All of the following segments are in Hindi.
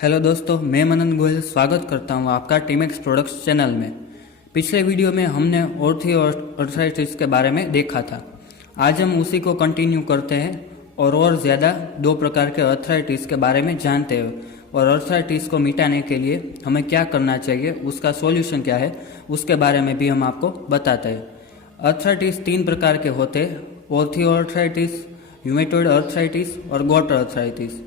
हेलो दोस्तों, मैं मनन गोयल स्वागत करता हूं आपका टीमेक्स प्रोडक्ट्स चैनल में। पिछले वीडियो में हमने ऑर्थराइटिस के बारे में देखा था। आज हम उसी को कंटिन्यू करते हैं और ज़्यादा दो प्रकार के आर्थराइटिस के बारे में जानते हैं और आर्थराइटिस को मिटाने के लिए हमें क्या करना चाहिए, उसका सॉल्यूशन क्या है, उसके बारे में भी हम आपको बताते हैं। आर्थराइटिस तीन प्रकार के होते हैं: ऑर्थोआर्थराइटिस, यूमेटॉइड आर्थराइटिस और गॉट आर्थराइटिस।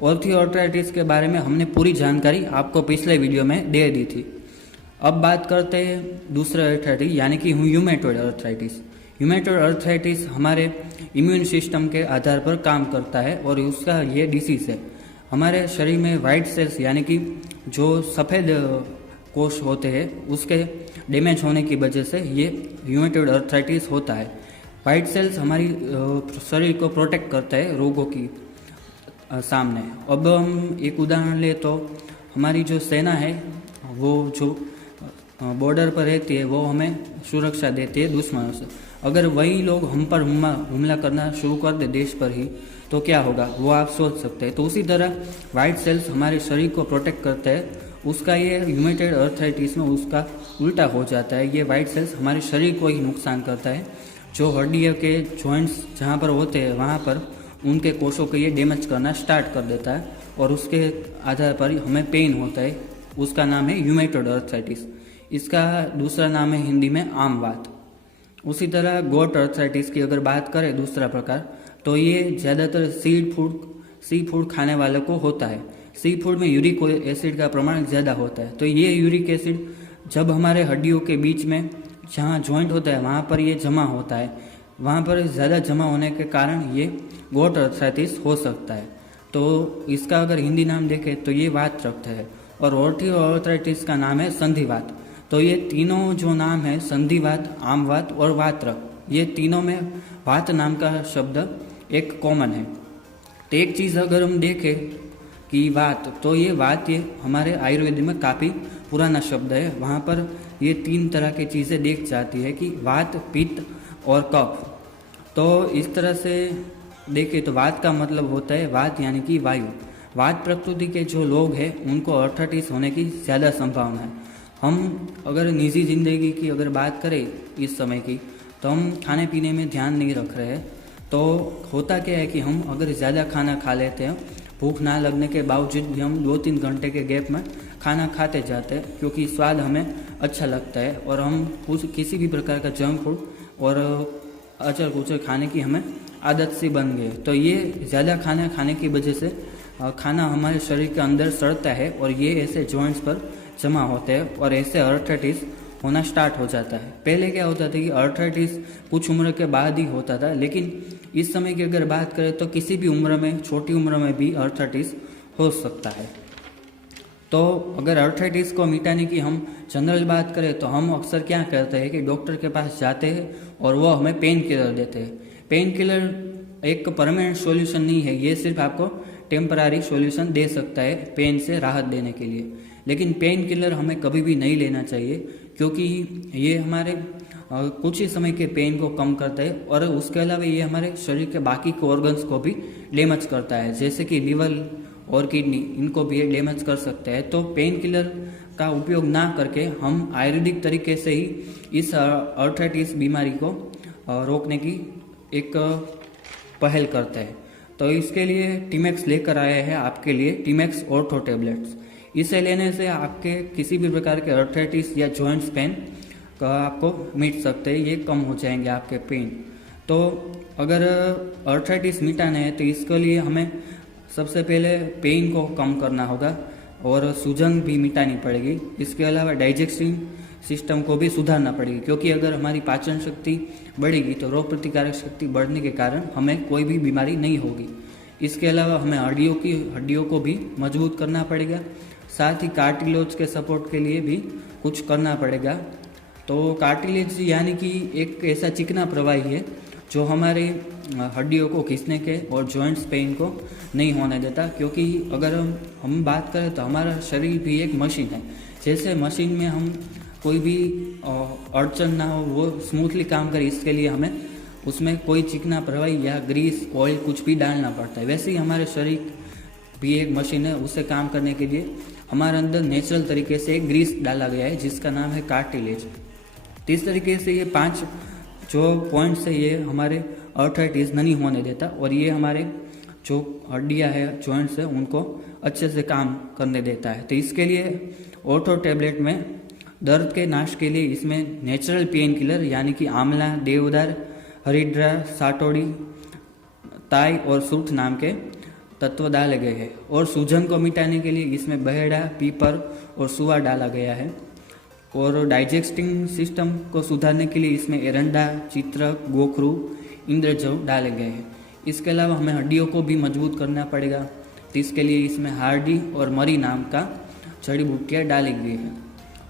ऑर्थोआर्थराइटिस के बारे में हमने पूरी जानकारी आपको पिछले वीडियो में दे दी थी। अब बात करते हैं दूसरे आर्थराइटिस यानी कि यूमेटॉइड आर्थराइटिस। यूमेटॉइड आर्थराइटिस हमारे इम्यून सिस्टम के आधार पर काम करता है और उसका ये डिसीज है। हमारे शरीर में वाइट सेल्स यानी कि जो सफ़ेद कोष होते हैं उसके डैमेज होने की वजह से ये यूमेटॉइड आर्थराइटिस होता है। वाइट सेल्स हमारी शरीर को प्रोटेक्ट करता है रोगों की सामने। अब हम एक उदाहरण ले तो हमारी जो सेना है वो जो बॉर्डर पर रहती है वो हमें सुरक्षा देती है दुश्मनों से। अगर वही लोग हम पर हमला करना शुरू कर दे देश पर ही तो क्या होगा वो आप सोच सकते हैं। तो उसी तरह वाइट सेल्स हमारे शरीर को प्रोटेक्ट करते हैं। उसका ये यूमेटॉइड आर्थराइटिस में उसका उल्टा हो जाता है। ये वाइट सेल्स हमारे शरीर को ही नुकसान करता है। जो हड्डियों के जॉइंट्स जहाँ पर होते हैं वहाँ पर उनके कोषों को ये डैमेज करना स्टार्ट कर देता है और उसके आधार पर हमें पेन होता है। उसका नाम है यूमेटॉइड आर्थराइटिस। इसका दूसरा नाम है हिंदी में आमवात। उसी तरह गॉट आर्थराइटिस की अगर बात करें दूसरा प्रकार, तो ये ज़्यादातर सी फूड खाने वालों को होता है। सी फूड में यूरिक एसिड का प्रमाण ज़्यादा होता है। तो ये यूरिक एसिड जब हमारे हड्डियों के बीच में जहाँ जॉइंट होता है वहाँ पर ये जमा होता है। वहाँ पर ज़्यादा जमा होने के कारण ये गॉट आर्थराइटिस हो सकता है। तो इसका अगर हिंदी नाम देखें तो ये वात रक्त है और ऑर्थोआर्थराइटिस का नाम है संधिवात। तो ये तीनों जो नाम है संधिवात, आमवात और वात रक्त, ये तीनों में वात नाम का शब्द एक कॉमन है। तो एक चीज़ अगर हम देखें कि वात, तो ये वात ये हमारे आयुर्वेद में काफ़ी पुराना शब्द है। वहाँ पर ये तीन तरह की चीज़ें देख जाती है कि वात, पित्त और कफ। तो इस तरह से देखें तो वात का मतलब होता है वात यानी कि वायु। वात प्रकृति के जो लोग हैं उनको आर्थराइटिस होने की ज़्यादा संभावना है। हम अगर निजी ज़िंदगी की अगर बात करें इस समय की, तो हम खाने पीने में ध्यान नहीं रख रहे हैं। तो होता क्या है कि हम अगर ज़्यादा खाना खा लेते हैं, भूख ना लगने के बावजूद भी हम 2-3 घंटे के गैप में खाना खाते जाते हैं क्योंकि स्वाद हमें अच्छा लगता है और हम किसी भी प्रकार का जंक फूड और अचर कुचर खाने की हमें आदत सी बन गई। तो ये ज़्यादा खाना खाने की वजह से खाना हमारे शरीर के अंदर सड़ता है और ये ऐसे जॉइंट्स पर जमा होते हैं और ऐसे आर्थराइटिस होना स्टार्ट हो जाता है। पहले क्या होता था कि आर्थराइटिस कुछ उम्र के बाद ही होता था, लेकिन इस समय की अगर बात करें तो किसी भी उम्र में, छोटी उम्र में भी आर्थराइटिस हो सकता है। तो अगर आर्थराइटिस को मिटाने की हम जनरल बात करें तो हम अक्सर क्या करते हैं कि डॉक्टर के पास जाते हैं और वो हमें पेन किलर देते हैं। पेन किलर एक परमानेंट सॉल्यूशन नहीं है, ये सिर्फ आपको टेम्परारी सॉल्यूशन दे सकता है पेन से राहत देने के लिए। लेकिन पेन किलर हमें कभी भी नहीं लेना चाहिए क्योंकि ये हमारे कुछ ही समय के पेन को कम करता है और उसके अलावा ये हमारे शरीर के बाकी के ऑर्गन्स को भी डैमेज करता है, जैसे कि लिवर और किडनी, इनको भी डैमेज कर सकते हैं। तो पेन किलर का उपयोग ना करके हम आयुर्वेदिक तरीके से ही इस आर्थराइटिस बीमारी को रोकने की एक पहल करते हैं। तो इसके लिए टीमेक्स लेकर आए हैं आपके लिए टीमेक्स ऑर्थो टैबलेट्स। इसे लेने से आपके किसी भी प्रकार के आर्थराइटिस या जॉइंट्स पेन का आपको मिट सकते हैं, ये कम हो जाएंगे आपके पेन। तो अगर आर्थराइटिस मिटाना है तो इसके लिए हमें सबसे पहले पेन को कम करना होगा और सूजन भी मिटानी पड़ेगी। इसके अलावा डाइजेस्टिव सिस्टम को भी सुधारना पड़ेगी क्योंकि अगर हमारी पाचन शक्ति बढ़ेगी तो रोग प्रतिकारक शक्ति बढ़ने के कारण हमें कोई भी बीमारी नहीं होगी। इसके अलावा हमें हड्डियों को भी मजबूत करना पड़ेगा, साथ ही कार्टिलेज के सपोर्ट के लिए भी कुछ करना पड़ेगा। तो कार्टिलेज यानी कि एक ऐसा चिकना प्रवाही है जो हमारे हड्डियों को खींचने के और जॉइंट्स पेन को नहीं होने देता। क्योंकि अगर हम बात करें तो हमारा शरीर भी एक मशीन है। जैसे मशीन में हम कोई भी अड़चन ना हो, वो स्मूथली काम करे, इसके लिए हमें उसमें कोई चिकना प्रवाही या ग्रीस, ऑयल कुछ भी डालना पड़ता है। वैसे ही हमारे शरीर भी एक मशीन है, उसे काम करने के लिए हमारे अंदर नेचुरल तरीके से एक ग्रीस डाला गया है जिसका नाम है कार्टिलेज। तो इस तरीके से ये 5 जो पॉइंट्स है ये हमारे आर्थराइटिस नहीं होने देता और ये हमारे जो हड्डियां है, जॉइंट्स है, उनको अच्छे से काम करने देता है। तो इसके लिए ऑर्थो टैबलेट में दर्द के नाश के लिए इसमें नेचुरल पेन किलर यानी कि आंवला, देवदार, हरिद्रा, साटोड़ी, ताई और सूठ नाम के तत्व डाले गए हैं और सूजन को मिटाने के लिए इसमें बहेड़ा, पीपर और सुआ डाला गया है और डाइजेस्टिंग सिस्टम को सुधारने के लिए इसमें एरंडा, चित्रक, गोखरू, इंद्रजव डाले गए हैं। इसके अलावा हमें हड्डियों को भी मजबूत करना पड़ेगा, तो इसके लिए इसमें हार्डी और मरी नाम का जड़ी बूटियाँ डाली गई है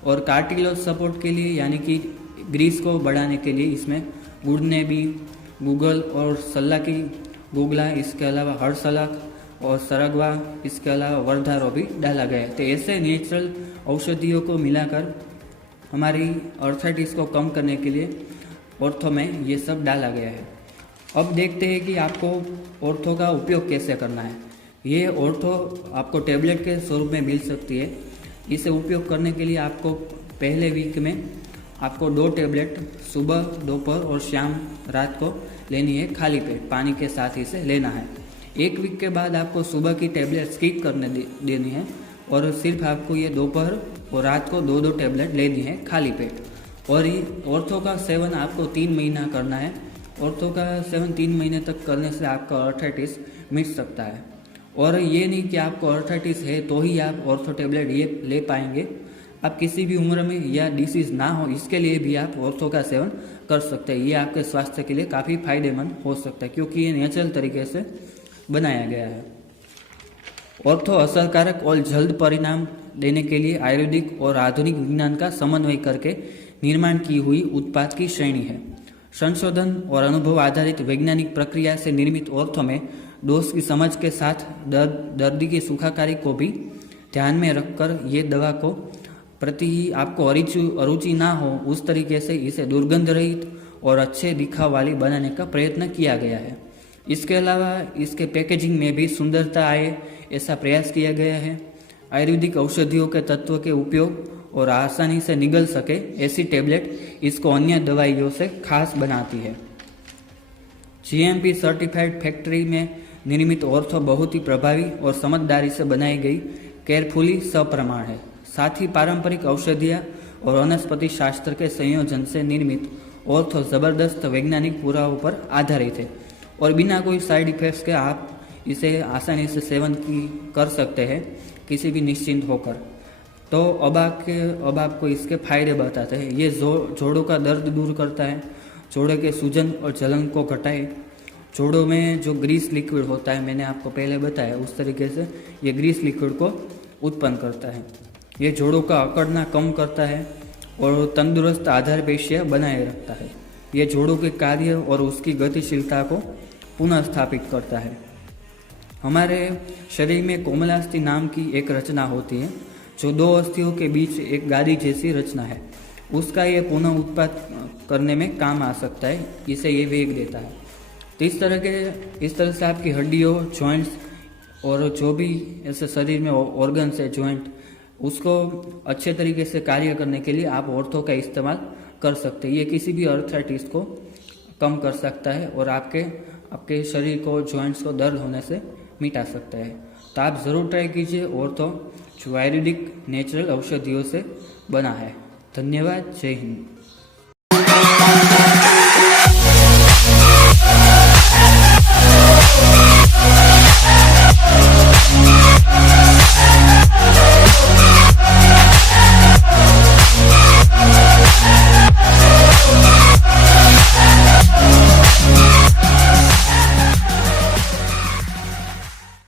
और कार्टिलेज सपोर्ट के लिए यानी कि ग्रीस को बढ़ाने के लिए इसमें गुड़ ने भी, गूगल और सल्ला की गुगला, इसके अलावा हड़सलक और सरगवा, इसके अलावा वर्धारो भी डाला गया है। तो ऐसे नेचुरल औषधियों को मिलाकर हमारी आर्थराइटिस को कम करने के लिए ऑर्थो में ये सब डाला गया है। अब देखते हैं कि आपको ऑर्थो का उपयोग कैसे करना है। ये ऑर्थो आपको टैबलेट के स्वरूप में मिल सकती है। इसे उपयोग करने के लिए आपको पहले वीक में आपको 2 टैबलेट सुबह, दोपहर और शाम रात को लेनी है, खाली पेट पानी के साथ इसे लेना है। 1 वीक के बाद आपको सुबह की टैबलेट स्किप करने देनी है और सिर्फ आपको ये दोपहर और रात को 2-2 टैबलेट लेनी है खाली पेट। और ये ऑर्थो का सेवन आपको 3 महीना करना है। ऑर्थो का सेवन 3 महीने तक करने से आपका आर्थराइटिस मिट सकता है। और ये नहीं कि आपको आर्थराइटिस है तो ही आप ऑर्थो टैबलेट ये ले पाएंगे। आप किसी भी उम्र में या डिसीज ना हो इसके लिए भी आप ऑर्थो का सेवन कर सकते हैं। ये आपके स्वास्थ्य के लिए काफ़ी फायदेमंद हो सकता है क्योंकि ये नेचुरल तरीके से बनाया गया है। ऑर्थो असरकारक और जल्द परिणाम देने के लिए आयुर्वेदिक और आधुनिक विज्ञान का समन्वय करके निर्माण की हुई उत्पाद की श्रेणी है। संशोधन और अनुभव आधारित वैज्ञानिक प्रक्रिया से निर्मित ऑर्थो में डोज की समझ के साथ दर्दी की सुखाकारी को भी ध्यान में रखकर ये दवा को प्रति आपको अरुचि ना हो उस तरीके से इसे दुर्गंध रहित और अच्छे दिखाव वाली बनाने का प्रयत्न किया गया है। इसके अलावा इसके पैकेजिंग में भी सुंदरता आए ऐसा प्रयास किया गया है। आयुर्वेदिक औषधियों के तत्व के उपयोग और आसानी से निगल सके ऐसी टैबलेट इसको अन्य दवाइयों से खास बनाती है। GMP सर्टिफाइड फैक्ट्री में निर्मित ऑर्थो बहुत ही प्रभावी और समझदारी से बनाई गई केयरफुली सप्रमाण है। साथ ही पारंपरिक औषधियाँ और वनस्पति शास्त्र के संयोजन से निर्मित ऑर्थो जबरदस्त वैज्ञानिक पुरावों पर आधारित है और बिना कोई साइड इफेक्ट्स के आप इसे आसानी से सेवन कर सकते हैं किसी भी निश्चिंत होकर। तो अब आपको इसके फायदे बताते हैं। ये जोड़ों का दर्द दूर करता है, जोड़ों के सूजन और जलन को घटाए, जोड़ों में जो ग्रीस लिक्विड होता है मैंने आपको पहले बताया उस तरीके से ये ग्रीस लिक्विड को उत्पन्न करता है। ये जोड़ों का अकड़ना कम करता है और तंदुरुस्त आधार पेशियाँ बनाए रखता है। ये जोड़ों के कार्य और उसकी गतिशीलता को पुनः स्थापित करता है। हमारे शरीर में कोमलास्थि नाम की एक रचना होती है जो 2 अस्थियों के बीच एक गादी जैसी रचना है। उसका ये पुनः उत्पाद करने में काम आ सकता है, इसे ये वेग देता है। तो इस तरह से आपकी हड्डियों, जॉइंट्स और जो भी ऐसे शरीर में ऑर्गन्स है, जॉइंट, उसको अच्छे तरीके से कार्य करने के लिए आप ऑर्थो का इस्तेमाल कर सकते हैं। ये किसी भी आर्थराइटिस को कम कर सकता है और आपके शरीर को, जॉइंट्स को दर्द होने से मिटा सकता है। तो आप ज़रूर ट्राई कीजिए ऑर्थो जो आयुर्वेदिक नेचुरल औषधियों से बना है। धन्यवाद। जय हिंद।